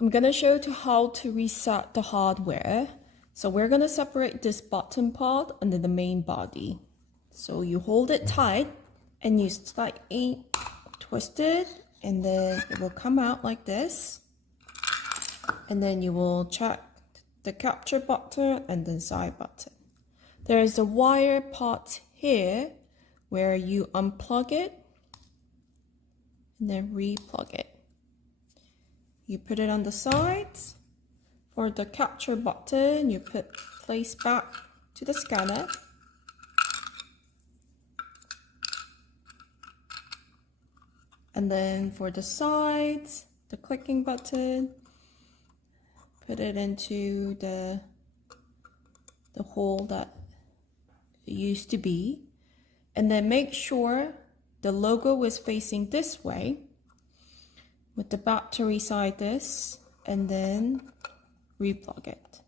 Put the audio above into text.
I'm gonna show you how to reset the hardware. So we're gonna separate this bottom part and then the main body. So you hold it tight and you slightly twist it, and then it will come out like this. And then you will check the capture button and the side button. There is a wire part here where you unplug it and then re-plug it. You put it on the sides. For the capture button, you place back to the scanner. And then for the sides, the clicking button, put it into the hole that it used to be. And then make sure the logo is facing this way with the battery side this, and then replug it.